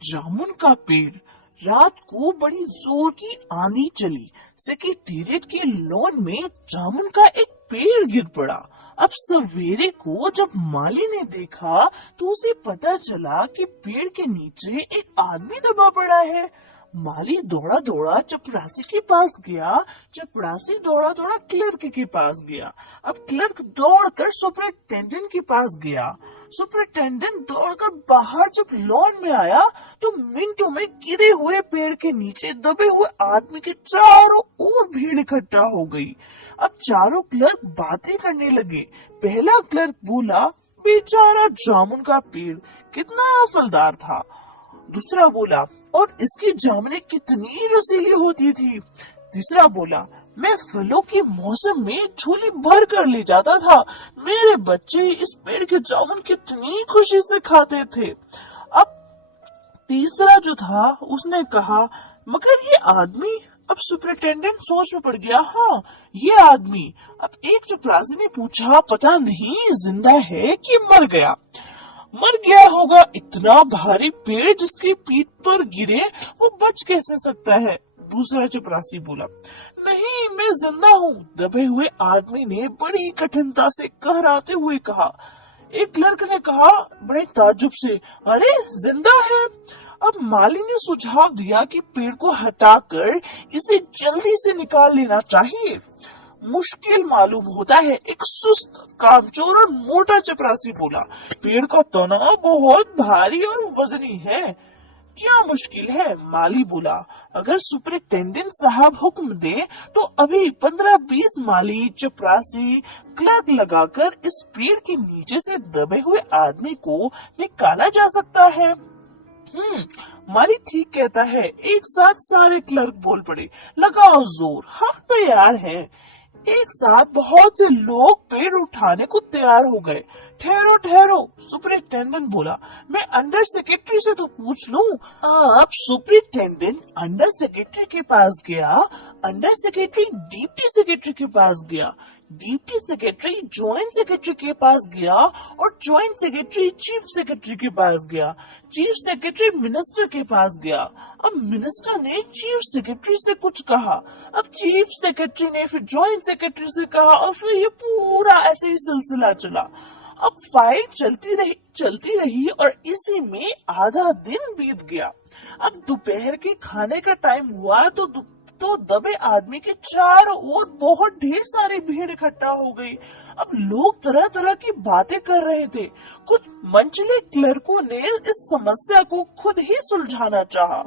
जामुन का पेड़। रात को बड़ी जोर की आंधी चली। सेक्रेटेरिएट के लॉन में जामुन का एक पेड़ गिर पड़ा। अब सवेरे को जब माली ने देखा तो उसे पता चला कि पेड़ के नीचे एक आदमी दबा पड़ा है। माली दौड़ा दौड़ा चपरासी के पास गया। चपरासी दौड़ा दौड़ा क्लर्क के पास गया। अब क्लर्क दौड़कर सुपरिटेंडेंट के पास गया। सुपरिटेंडेंट दौड़कर बाहर जब लॉन में आया तो मिनटों में गिरे हुए पेड़ के नीचे दबे हुए आदमी के चारों ओर भीड़ इकट्ठा हो गई। अब चारों क्लर्क बातें करने लगे। पहला क्लर्क बोला, बेचारा जामुन का पेड़ कितना फलदार था। दूसरा बोला, और इसकी जामुनें कितनी रसीली होती थी। तीसरा बोला, मैं फलों के मौसम में झोली भर कर ले जाता था। मेरे बच्चे इस पेड़ के जामुन कितनी खुशी से खाते थे। अब तीसरा जो था उसने कहा, मगर ये आदमी। अब सुपरिटेंडेंट सोच में पड़ गया। हाँ, ये आदमी। अब एक चपरासी ने पूछा, पता नहीं जिंदा है कि मर गया। मर गया होगा, इतना भारी पेड़ जिसकी पीठ पर गिरे वो बच कैसे सकता है। दूसरा चपरासी बोला, नहीं मैं जिंदा हूँ। दबे हुए आदमी ने बड़ी कठिनता से कहराते हुए कहा। एक क्लर्क ने कहा बड़े ताज्जुब से, अरे जिंदा है। अब माली ने सुझाव दिया कि पेड़ को हटाकर इसे जल्दी से निकाल लेना चाहिए। मुश्किल मालूम होता है, एक सुस्त कामचोर और मोटा चपरासी बोला, पेड़ का तना बहुत भारी और वजनी है। क्या मुश्किल है? माली बोला, अगर सुपरिटेंडेंट साहब हुक्म दे तो अभी 15-20 माली चपरासी क्लर्क लगाकर इस पेड़ के नीचे से दबे हुए आदमी को निकाला जा सकता है। माली ठीक कहता है। एक साथ सारे क्लर्क बोल पड़े, लगाओ जोर, हम तैयार हैं। एक साथ बहुत से लोग पेड़ उठाने को तैयार हो गए। ठहरो ठहरो, सुपरिटेंडेंट बोला, मैं अंडर सेक्रेटरी से तो पूछ लूं। अब सुपरिटेंडेंट अंडर सेक्रेटरी के पास गया। अंडर सेक्रेटरी डिप्टी सेक्रेटरी के पास गया। डिप्टी सेक्रेटरी ज्वाइंट सेक्रेटरी के पास गया और ज्वाइंट सेक्रेटरी चीफ सेक्रेटरी के पास गया। चीफ सेक्रेटरी मिनिस्टर के पास गया। अब मिनिस्टर ने चीफ सेक्रेटरी से कुछ कहा। अब चीफ सेक्रेटरी ने फिर ज्वाइंट सेक्रेटरी से कहा और फिर ये पूरा ऐसे ही सिलसिला चला। अब फाइल चलती रही और इसी में आधा दिन बीत गया। अब दोपहर के खाने का टाइम हुआ तो दबे आदमी के चारों ओर बहुत ढेर सारी भीड़ इकट्ठा हो गई। अब लोग तरह तरह की बातें कर रहे थे। कुछ मंचले क्लर्कों ने इस समस्या को खुद ही सुलझाना चाहा।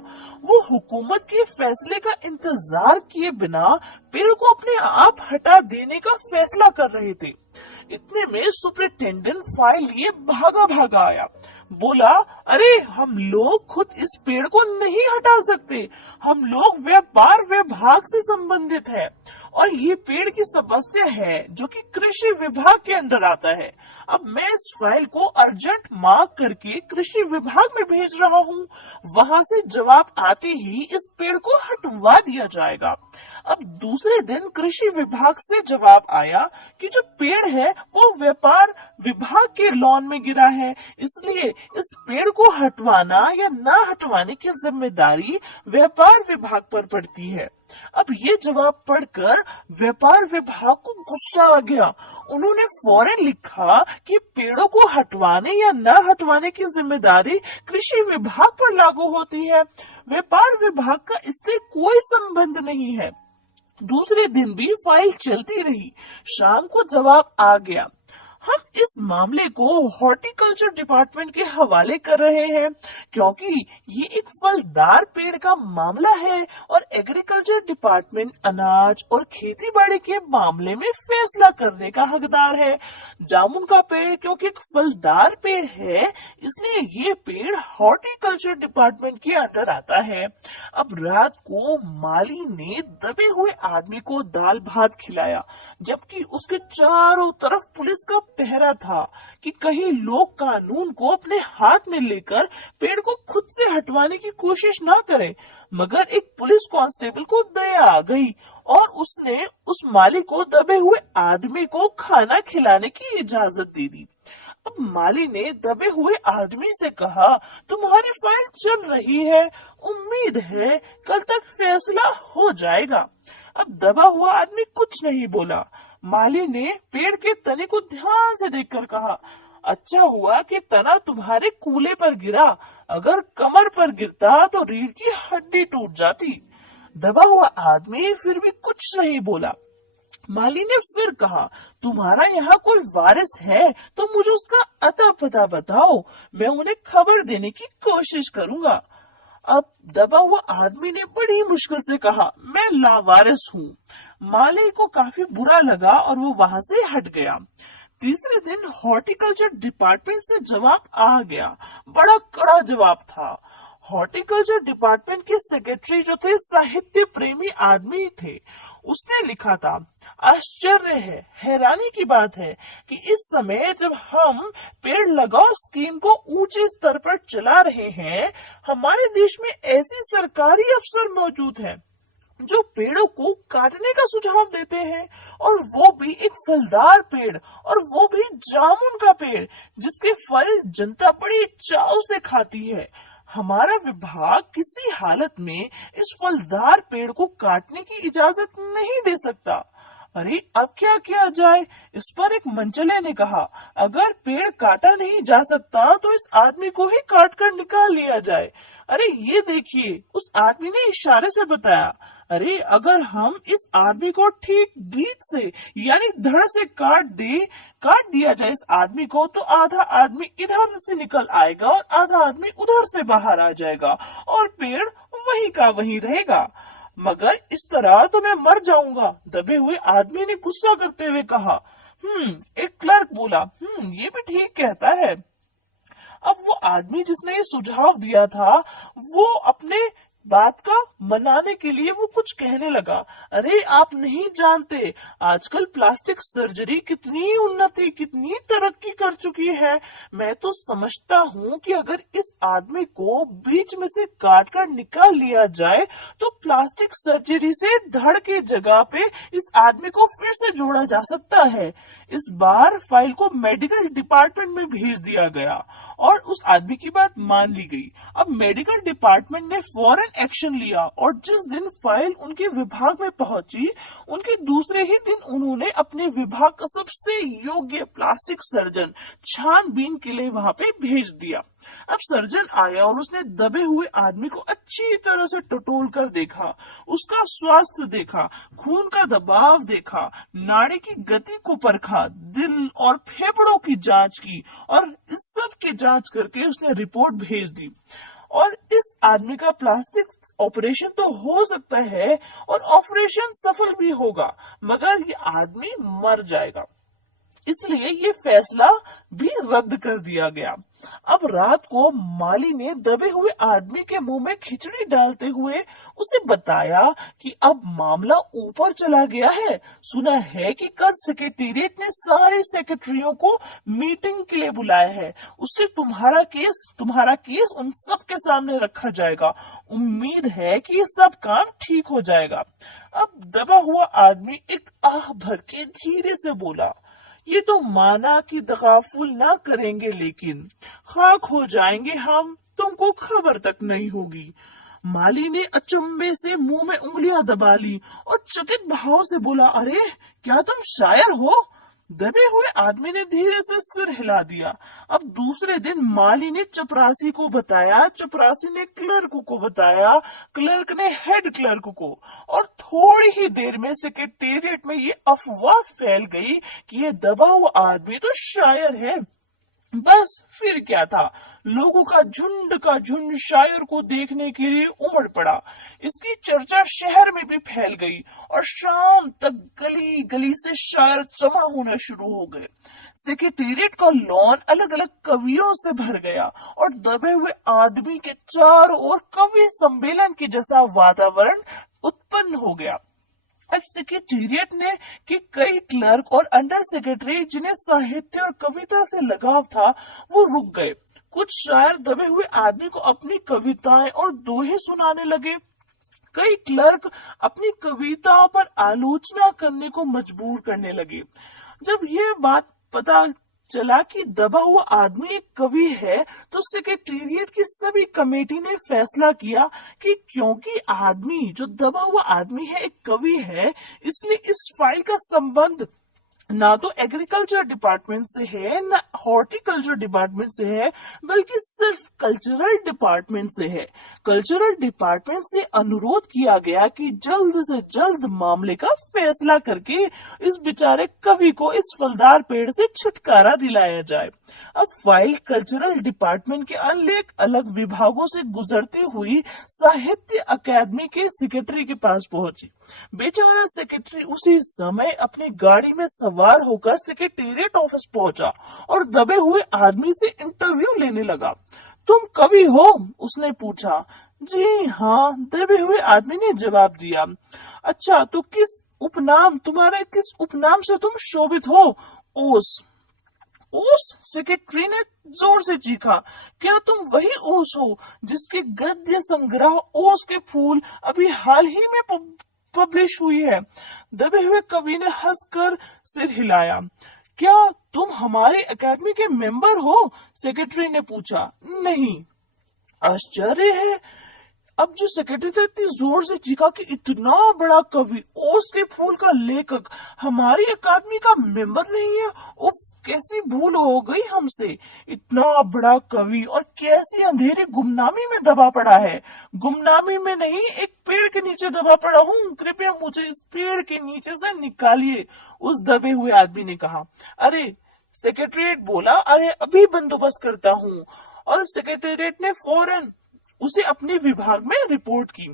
वो हुकूमत के फैसले का इंतजार किए बिना पेड़ को अपने आप हटा देने का फैसला कर रहे थे। इतने में सुपरिटेंडेंट फाइल लिए भागा भागा आया। बोला, अरे हम लोग खुद इस पेड़ को नहीं हटा सकते। हम लोग व्यापार विभाग से संबंधित है और ये पेड़ की समस्या है जो कि कृषि विभाग के अंदर आता है। अब मैं इस फाइल को अर्जेंट मार्क करके कृषि विभाग में भेज रहा हूँ। वहाँ से जवाब आते ही इस पेड़ को हटवा दिया जाएगा। अब दूसरे दिन कृषि विभाग से जवाब आया कि जो पेड़ है वो व्यापार विभाग के लॉन में गिरा है, इसलिए इस पेड़ को हटवाना या ना हटवाने की जिम्मेदारी व्यापार विभाग पर पड़ती है। अब ये जवाब पढ़कर व्यापार विभाग को गुस्सा आ गया। उन्होंने फौरन लिखा कि पेड़ों को हटवाने या न हटवाने की जिम्मेदारी कृषि विभाग पर लागू होती है। व्यापार विभाग का इससे कोई संबंध नहीं है। दूसरे दिन भी फाइल चलती रही। शाम को जवाब आ गया। हम इस मामले को हॉर्टिकल्चर डिपार्टमेंट के हवाले कर रहे हैं क्योंकि ये एक फलदार पेड़ का मामला है और एग्रीकल्चर डिपार्टमेंट अनाज और खेती बाड़ी के मामले में फैसला करने का हकदार है। जामुन का पेड़ क्योंकि एक फलदार पेड़ है इसलिए ये पेड़ हॉर्टिकल्चर डिपार्टमेंट के अंदर आता है। अब रात को माली ने दबे हुए आदमी को दाल भात खिलाया जबकि उसके चारों तरफ पुलिस का पहरा था कि कहीं लोग कानून को अपने हाथ में लेकर पेड़ को खुद से हटवाने की कोशिश ना करें। मगर एक पुलिस कांस्टेबल को दया आ गई और उसने उस माली को दबे हुए आदमी को खाना खिलाने की इजाजत दे दी। अब माली ने दबे हुए आदमी से कहा, तुम्हारी फाइल चल रही है, उम्मीद है कल तक फैसला हो जाएगा। अब दबा हुआ आदमी कुछ नहीं बोला। माली ने पेड़ के तने को ध्यान से देखकर कहा, अच्छा हुआ कि तना तुम्हारे कूल्हे पर गिरा, अगर कमर पर गिरता तो रीढ़ की हड्डी टूट जाती। दबा हुआ आदमी फिर भी कुछ नहीं बोला। माली ने फिर कहा, तुम्हारा यहाँ कोई वारिस है तो मुझे उसका अता पता बताओ, मैं उन्हें खबर देने की कोशिश करूंगा। अब दबा हुआ आदमी ने बड़ी मुश्किल से कहा, मैं लावारिस हूँ। माली को काफी बुरा लगा और वो वहाँ से हट गया। तीसरे दिन हॉर्टिकल्चर डिपार्टमेंट से जवाब आ गया। बड़ा कड़ा जवाब था। हॉर्टिकल्चर डिपार्टमेंट के सेक्रेटरी जो थे साहित्य प्रेमी आदमी थे। उसने लिखा था, आश्चर्य है, हैरानी की बात है कि इस समय जब हम पेड़ लगाओ स्कीम को ऊंचे स्तर पर चला रहे हैं, हमारे देश में ऐसे सरकारी अफसर मौजूद हैं जो पेड़ों को काटने का सुझाव देते हैं, और वो भी एक फलदार पेड़, और वो भी जामुन का पेड़ जिसके फल जनता बड़ी चाव से खाती है। हमारा विभाग किसी हालत में इस फलदार पेड़ को काटने की इजाजत नहीं दे सकता। अरे अब क्या किया जाए? इस पर एक मंचले ने कहा, अगर पेड़ काटा नहीं जा सकता तो इस आदमी को ही काट कर निकाल लिया जाए। अरे ये देखिए, उस आदमी ने इशारे से बताया। अरे अगर हम इस आदमी को ठीक बीच से यानी धड़ से काट दिया जाए इस आदमी को, तो आधा आदमी इधर से निकल आएगा और आधा आदमी उधर से बाहर आ जाएगा और पेड़ वहीं का वहीं रहेगा। मगर इस तरह तो मैं मर जाऊंगा। दबे हुए आदमी ने गुस्सा करते हुए कहा। एक क्लर्क बोला, ये भी ठीक कहता है। अब वो आदमी जिसने ये सुझाव दिया था, वो अपने बात का मनाने के लिए वो कुछ कहने लगा। अरे आप नहीं जानते, आजकल प्लास्टिक सर्जरी कितनी उन्नति, कितनी तरक्की कर चुकी है। मैं तो समझता हूँ कि अगर इस आदमी को बीच में से काट कर निकाल लिया जाए तो प्लास्टिक सर्जरी से धड़ की जगह पे इस आदमी को फिर से जोड़ा जा सकता है। इस बार फाइल को मेडिकल डिपार्टमेंट में भेज दिया गया और उस आदमी की बात मान ली गई। अब मेडिकल डिपार्टमेंट ने फौरन एक्शन लिया और जिस दिन फाइल उनके विभाग में पहुंची, उनके दूसरे ही दिन उन्होंने अपने विभाग का सबसे योग्य प्लास्टिक सर्जन छानबीन के लिए वहां पे भेज दिया। अब सर्जन आया और उसने दबे हुए आदमी को अच्छी तरह से टटोल कर देखा, उसका स्वास्थ्य देखा, खून का दबाव देखा, नाड़ी की गति को परखा, दिल और फेफड़ों की जांच की और इस सब की जांच करके उसने रिपोर्ट भेज दी। और इस आदमी का प्लास्टिक ऑपरेशन तो हो सकता है और ऑपरेशन सफल भी होगा, मगर ये आदमी मर जाएगा, इसलिए ये फैसला भी रद्द कर दिया गया। अब रात को माली ने दबे हुए आदमी के मुंह में खिचड़ी डालते हुए उसे बताया कि अब मामला ऊपर चला गया है। सुना है कि कल सेक्रेटेरिएट ने सारे सेक्रेटरियों को मीटिंग के लिए बुलाया है, उससे तुम्हारा केस उन सब के सामने रखा जाएगा। उम्मीद है कि ये सब काम ठीक हो जाएगा। अब दबा हुआ आदमी एक आह भर के धीरे से बोला, ये तो माना कि तगाफुल ना करेंगे, लेकिन खाक हो जाएंगे हम, तुमको खबर तक नहीं होगी। माली ने अचंभे से मुंह में उंगलियां दबा ली और चकित भाव से बोला, अरे क्या तुम शायर हो? दबे हुए आदमी ने धीरे से सिर हिला दिया। अब दूसरे दिन माली ने चपरासी को बताया, चपरासी ने क्लर्क को बताया, क्लर्क ने हेड क्लर्क को, और थोड़ी ही देर में सेक्रेटेरिएट में ये अफवाह फैल गई कि ये दबा हुआ आदमी तो शायर है। बस फिर क्या था, लोगों का झुंड शायर को देखने के लिए उमड़ पड़ा। इसकी चर्चा शहर में भी फैल गई और शाम तक गली गली से शायर जमा होना शुरू हो गए। सेक्रेटेरिएट का लॉन अलग अलग कवियों से भर गया और दबे हुए आदमी के चारों ओर कवि सम्मेलन के जैसा वातावरण उत्पन्न हो गया। अब सेक्रेटेरिएट ने कि कई क्लर्क और अंडर सेक्रेटरी जिन्हें साहित्य और कविता से लगाव था, वो रुक गए। कुछ शायर दबे हुए आदमी को अपनी कविताएं और दोहे सुनाने लगे। कई क्लर्क अपनी कविताओं पर आलोचना करने को मजबूर करने लगे। जब ये बात पता चला कि दबा हुआ आदमी एक कवि है, तो सेक्रेटेरिएट की सभी कमेटी ने फैसला किया कि क्योंकि आदमी जो दबा हुआ आदमी है एक कवि है, इसलिए इस फाइल का संबंध ना तो एग्रीकल्चर डिपार्टमेंट से है, ना हॉर्टिकल्चर डिपार्टमेंट से है, बल्कि सिर्फ कल्चरल डिपार्टमेंट से है। कल्चरल डिपार्टमेंट से अनुरोध किया गया कि जल्द से जल्द मामले का फैसला करके इस बेचारे कवि को इस फलदार पेड़ से छुटकारा दिलाया जाए। अब फाइल कल्चरल डिपार्टमेंट के अनेक अलग विभागों से गुजरती हुई साहित्य अकादमी के सेक्रेटरी के पास पहुंची। बेचारा सेक्रेटरी उसी समय अपनी गाड़ी में सवार होकर सेक्रेटेरिएट ऑफिस पहुंचा और दबे हुए आदमी से इंटरव्यू लेने लगा। तुम कवि हो? उसने पूछा। जी हाँ, दबे हुए आदमी ने जवाब दिया। अच्छा, तो तुम्हारे किस उपनाम से तुम शोभित हो? ओस। ओस? सेक्रेटरी ने जोर से चीखा। क्या तुम वही ओस हो जिसके गद्य संग्रह ओस के फूल अभी हाल ही में पब्लिश हुई है? दबे हुए कवि ने हंसकर सिर हिलाया। क्या तुम हमारे अकादमी के मेंबर हो? सेक्रेटरी ने पूछा। नहीं। आश्चर्य है। अब जो सेक्रेटरी था इतनी जोर से चीखा कि इतना बड़ा कवि, ओस के फूल का लेखक हमारी अकादमी का मेंबर नहीं है। उफ, कैसी भूल हो गई हमसे। इतना बड़ा कवि और कैसी अंधेरी गुमनामी में दबा पड़ा है। गुमनामी में नहीं, एक पेड़ के नीचे दबा पड़ा हूँ। कृपया मुझे इस पेड़ के नीचे से निकालिए, उस दबे हुए आदमी ने कहा। अरे, सेक्रेटरीट बोला, अरे अभी बंदोबस्त करता हूँ। और सेक्रेटरीट ने फौरन उसे अपने विभाग में रिपोर्ट की।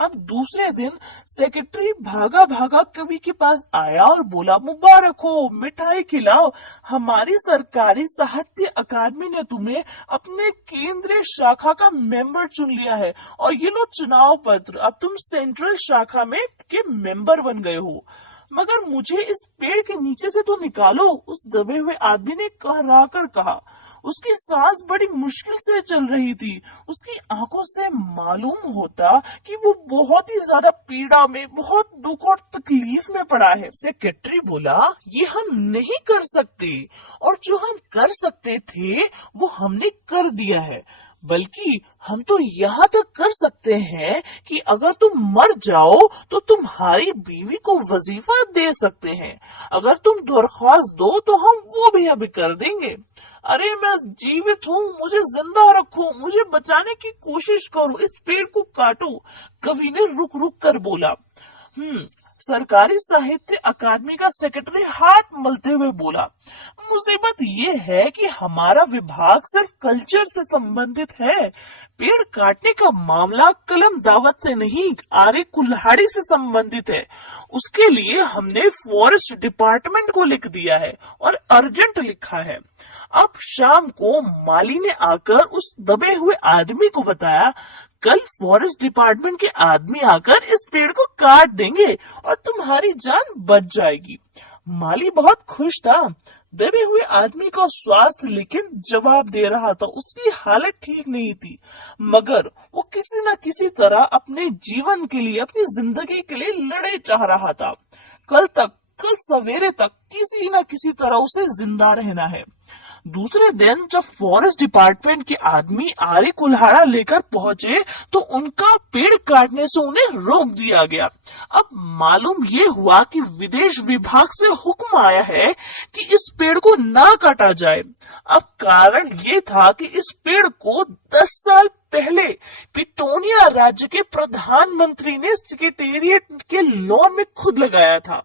अब दूसरे दिन सेक्रेटरी भागा भागा कवि के पास आया और बोला, मुबारक हो, मिठाई खिलाओ, हमारी सरकारी साहित्य अकादमी ने तुम्हें अपने केंद्रीय शाखा का मेंबर चुन लिया है और ये लो चुनाव पत्र, अब तुम सेंट्रल शाखा में के मेंबर बन गए हो। मगर मुझे इस पेड़ के नीचे से तो निकालो, उस दबे हुए आदमी ने कहरा कर कहा। उसकी सांस बड़ी मुश्किल से चल रही थी। उसकी आंखों से मालूम होता कि वो बहुत ही ज्यादा पीड़ा में, बहुत दुख और तकलीफ में पड़ा है। सेक्रेटरी बोला, ये हम नहीं कर सकते, और जो हम कर सकते थे वो हमने कर दिया है। बल्कि हम तो यहाँ तक कर सकते हैं कि अगर तुम मर जाओ तो तुम्हारी बीवी को वजीफा दे सकते हैं। अगर तुम दरख्वास्त दो तो हम वो भी अभी कर देंगे। अरे मैं जीवित हूँ, मुझे जिंदा रखो, मुझे बचाने की कोशिश करो, इस पेड़ को काटो, कवि ने रुक रुक कर बोला। सरकारी साहित्य अकादमी का सेक्रेटरी हाथ मलते हुए बोला, मुसीबत ये है कि हमारा विभाग सिर्फ कल्चर से संबंधित है। पेड़ काटने का मामला कलम दावत से नहीं, आरे कुल्हाड़ी से संबंधित है। उसके लिए हमने फॉरेस्ट डिपार्टमेंट को लिख दिया है और अर्जेंट लिखा है। अब शाम को माली ने आकर उस दबे हुए आदमी को बताया, कल फॉरेस्ट डिपार्टमेंट के आदमी आकर इस पेड़ को काट देंगे और तुम्हारी जान बच जाएगी। माली बहुत खुश था। दबे हुए आदमी का स्वास्थ्य लेकिन जवाब दे रहा था, उसकी हालत ठीक नहीं थी, मगर वो किसी न किसी तरह अपने जीवन के लिए, अपनी जिंदगी के लिए लड़े चाह रहा था। कल सवेरे तक किसी न किसी तरह उसे जिंदा रहना है। दूसरे दिन जब फॉरेस्ट डिपार्टमेंट के आदमी आरे कुल्हाड़ा लेकर पहुंचे तो उनका पेड़ काटने से उन्हें रोक दिया गया। अब मालूम ये हुआ कि विदेश विभाग से हुक्म आया है कि इस पेड़ को ना काटा जाए। अब कारण ये था कि इस पेड़ को 10 साल पहले पिटोनिया राज्य के प्रधानमंत्री ने सेक्रेटेरिएट के लॉन में खुद लगाया था।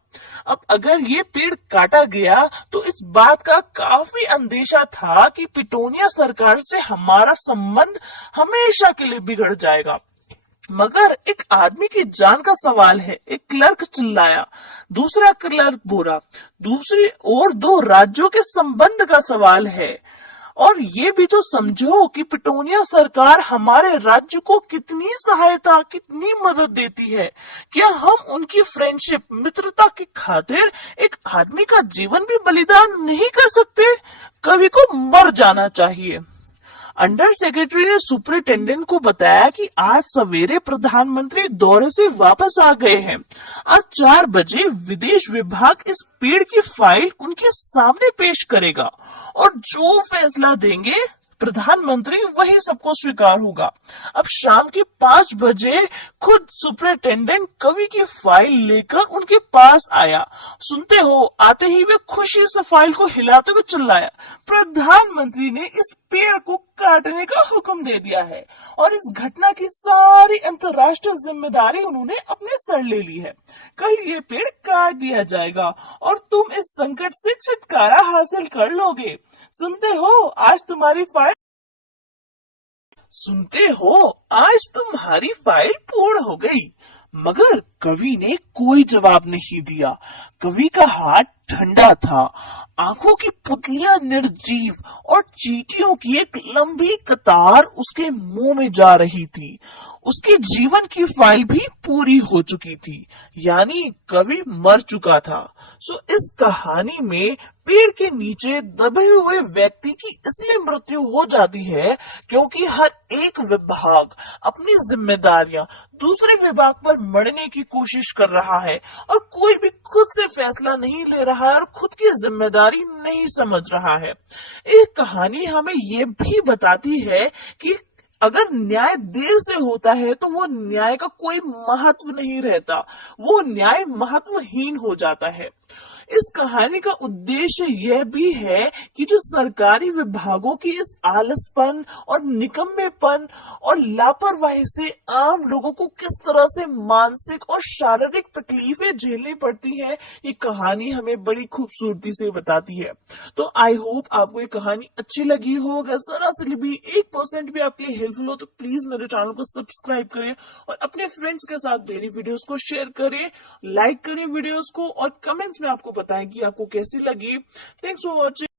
अब अगर ये पेड़ काटा गया तो इस बात का काफी अंदेशा था कि पिटोनिया सरकार से हमारा संबंध हमेशा के लिए बिगड़ जाएगा। मगर एक आदमी की जान का सवाल है, एक क्लर्क चिल्लाया। दूसरा क्लर्क बोला, दूसरी ओर 2 राज्यों के संबंध का सवाल है। और ये भी तो समझो कि पिटोनिया सरकार हमारे राज्य को कितनी सहायता, कितनी मदद देती है। क्या हम उनकी फ्रेंडशिप, मित्रता की खातिर एक आदमी का जीवन भी बलिदान नहीं कर सकते? कवि को मर जाना चाहिए। अंडर सेक्रेटरी ने सुपरिटेंडेंट को बताया कि आज सवेरे प्रधानमंत्री दौरे से वापस आ गए हैं। आज 4 बजे विदेश विभाग इस पेड़ की फाइल उनके सामने पेश करेगा और जो फैसला देंगे प्रधानमंत्री वही सबको स्वीकार होगा। अब शाम के 5 बजे खुद सुपरिटेंडेंट कवि की फाइल लेकर उनके पास आया। सुनते हो, आते ही वे खुशी से फाइल को हिलाते हुए चिल्लाया, प्रधानमंत्री ने इस पेड़ को काटने का हुक्म दे दिया है और इस घटना की सारी अंतर्राष्ट्रीय जिम्मेदारी उन्होंने अपने सर ले ली है। कल ये पेड़ काट दिया जाएगा और तुम इस संकट से छुटकारा हासिल कर लोगे। सुनते हो, आज तुम्हारी फाइल पूर्ण हो गई। मगर कवि ने कोई जवाब नहीं दिया। कवि का हाथ ठंडा था, आंखों की पुतलियां निर्जीव और चींटियों की एक लंबी कतार उसके मुंह में जा रही थी। उसके जीवन की फाइल भी पूरी हो चुकी थी, यानी कवि मर चुका था। सो इस कहानी में पेड़ के नीचे दबे हुए व्यक्ति की इसलिए मृत्यु हो जाती है क्योंकि हर एक विभाग अपनी जिम्मेदारियां दूसरे विभाग पर मढ़ने की कोशिश कर रहा है और कोई भी खुद से फैसला नहीं ले रहा है और खुद की जिम्मेदारी नहीं समझ रहा है। एक कहानी हमें ये भी बताती है कि अगर न्याय देर से होता है तो वो न्याय का कोई महत्व नहीं रहता, वो न्याय महत्वहीन हो जाता है। इस कहानी का उद्देश्य यह भी है कि जो सरकारी विभागों की इस आलसपन और निकम्मेपन और लापरवाही से आम लोगों को किस तरह से मानसिक और शारीरिक तकलीफें झेलनी पड़ती हैं, ये कहानी हमें बड़ी खूबसूरती से बताती है। तो आई होप आपको ये कहानी अच्छी लगी हो। अगर जरा से भी 1% भी आपके लिए हेल्पफुल हो तो प्लीज मेरे चैनल को सब्सक्राइब करें और अपने फ्रेंड्स के साथ मेरी वीडियोस को शेयर करें, लाइक करें वीडियोस को और कमेंट्स में आपको बताएं कि आपको कैसी लगी। Thanks for watching.